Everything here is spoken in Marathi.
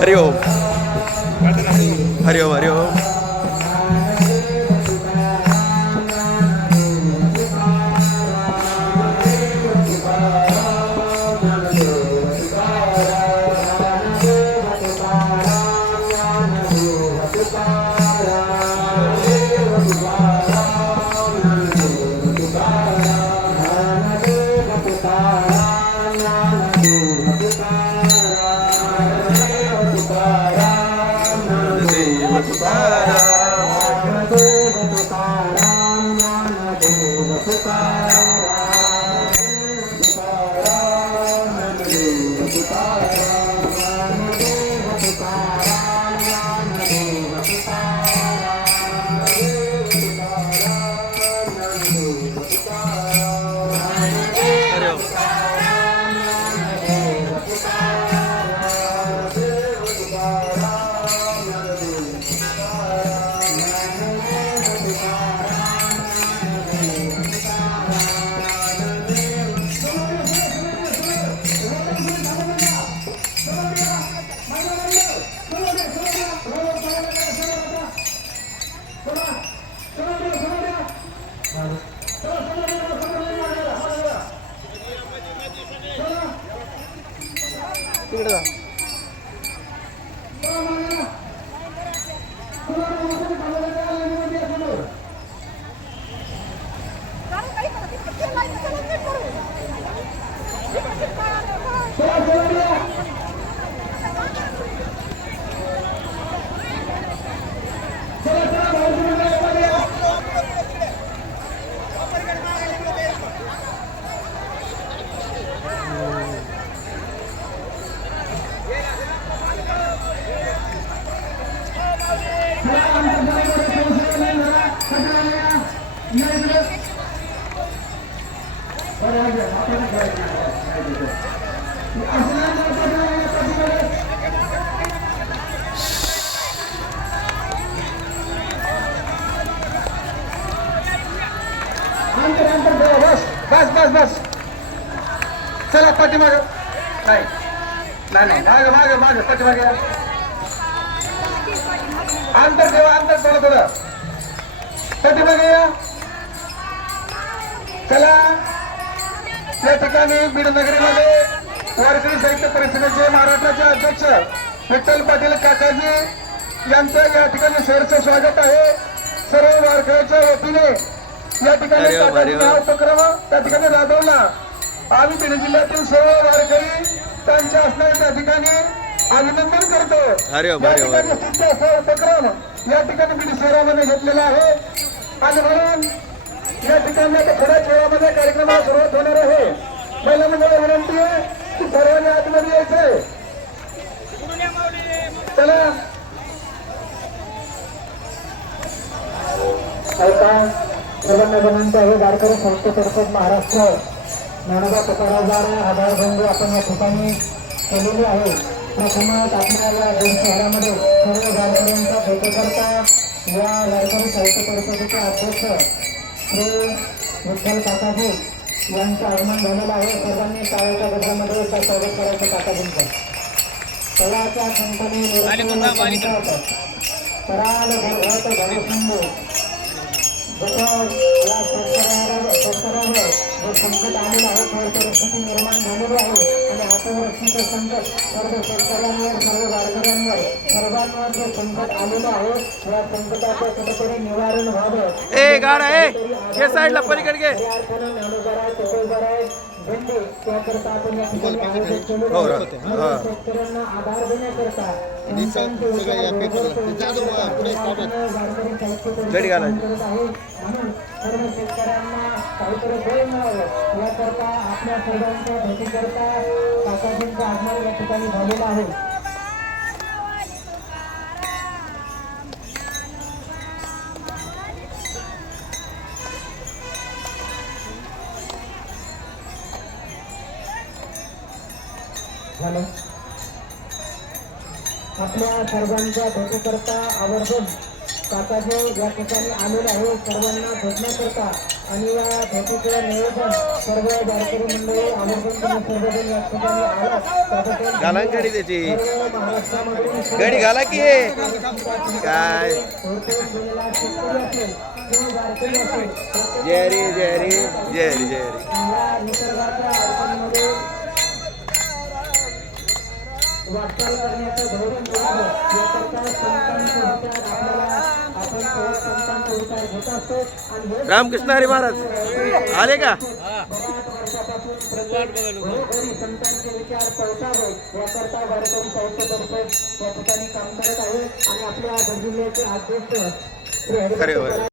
हरि passar बस बस बस. बस चला पाठीमाग. नाही. नाही नाही. माग माग माग. पाठीमागे या. अंतर ठेवा अंतर थोडं थोडं. पाठीमागे या. चला. या ठिकाणी बीड नगरीमध्ये वारकरी साहित्य परिषदेचे महाराष्ट्राचे अध्यक्ष विठ्ठल पाटील काकाजी यांचं या ठिकाणी सहर्ष स्वागत आहे. सर्व वारकऱ्याच्या वतीने या ठिकाणी. हा उपक्रम त्या ठिकाणी राबवला. आम्ही बीड जिल्ह्यातील सर्व वारकरी त्यांच्या असणाऱ्या त्या ठिकाणी अभिनंदन करतो. या ठिकाणी उपक्रम या ठिकाणी बीड शहरामध्ये घेतलेला आहे. आणि म्हणून या ठिकाणी आता थोड्याच वेळामध्ये कार्यक्रमाला सुरुवात होणार आहे. पहिल्यांदा मला म्हणजे विनंती आहे की सर्वांनी आतमध्ये यायचंय. चला. ऐका सर्वांना विनंती आहे वारकरी संस्थेतर्फे महाराष्ट्र ज्ञानोबा तुकाराजार आधारभंग आपण या ठिकाणी केलेली आहे. प्रथमच आपल्या या दोन शहरामध्ये सर्व वारकऱ्यांचा भेटकर्ता या वारकरी साहित्य परिषदेचे अध्यक्ष श्री विठ्ठल काकाजी यांचं आगमन झालेलं आहे. सर्वांनी टाळ्याच्या गजरामध्ये एकदा स्वागत करायचं काकाजींचं तळाच्या संतांनी कराल भरभट भरसिंधू जसं या शेतकऱ्यावर शेतकऱ्यावर संकट आलेलं आहे. परिस्थिती निर्माण झालेली आहे. आणि अतिवृष्टीचं संकट सर्व शेतकऱ्यांवर सर्व वारकऱ्यांवर सर्वांवर जे संकट आलेलं आहे. या संकटाचं कुठेतरी निवारण व्हावं. ए गाडा ए हे साईडला पलीकडे घे. खऱ्या अर्थानं ज्ञानोबा आहे तुकोबा आहे भेंडे त्याकरता आपण या ठिकाणी आयोजन केलेलं हो, आहे. म्हणून हा. शेतकऱ्यांना आधार देण्याकरता वारकरी साहित्य. करत आहे. म्हणून सर्व शेतकऱ्यांना काहीतरी बळ मिळावं याकरता आपल्या सर्वांच्या भेटीकरता काकाजींचं आगमन या ठिकाणी झालेलं आहे. झालं. आपल्या सर्वांच्या भेटीकरता आवर्जून काकाजी या ठिकाणी आलेले आहे. सर्वांना भेटण्याकरता आणि या भेटीचं नियोजन सर्व वारकरी मंडळी आवर्जून सर्वजण या ठिकाणी त्याबद्दल घाला ना गाडी त्याची. सर्व महाराष्ट्रामधून सर्व गाडी घाला की काय? गेलेला शेतकरी असेल किंवा वारकरी असेल जय रे जय रे जय रे जय रे. या निसर्गाच्या वाटचाल करण्याचं धोरण योग्य याकरता संतांचे विचार आपल्याला आपण सर्व संतांचे विचार घेत असतो? आणि हे रामकृष्ण हरी महाराज. आले का? बऱ्याच वर्षापासून प्रत्येक घरोघरी संतांचे विचार पोहोचावे याकरता वारकरी साहित्य परिषद या ठिकाणी काम करत आहे आणि आपल्या जिल्ह्याचे अध्यक्ष.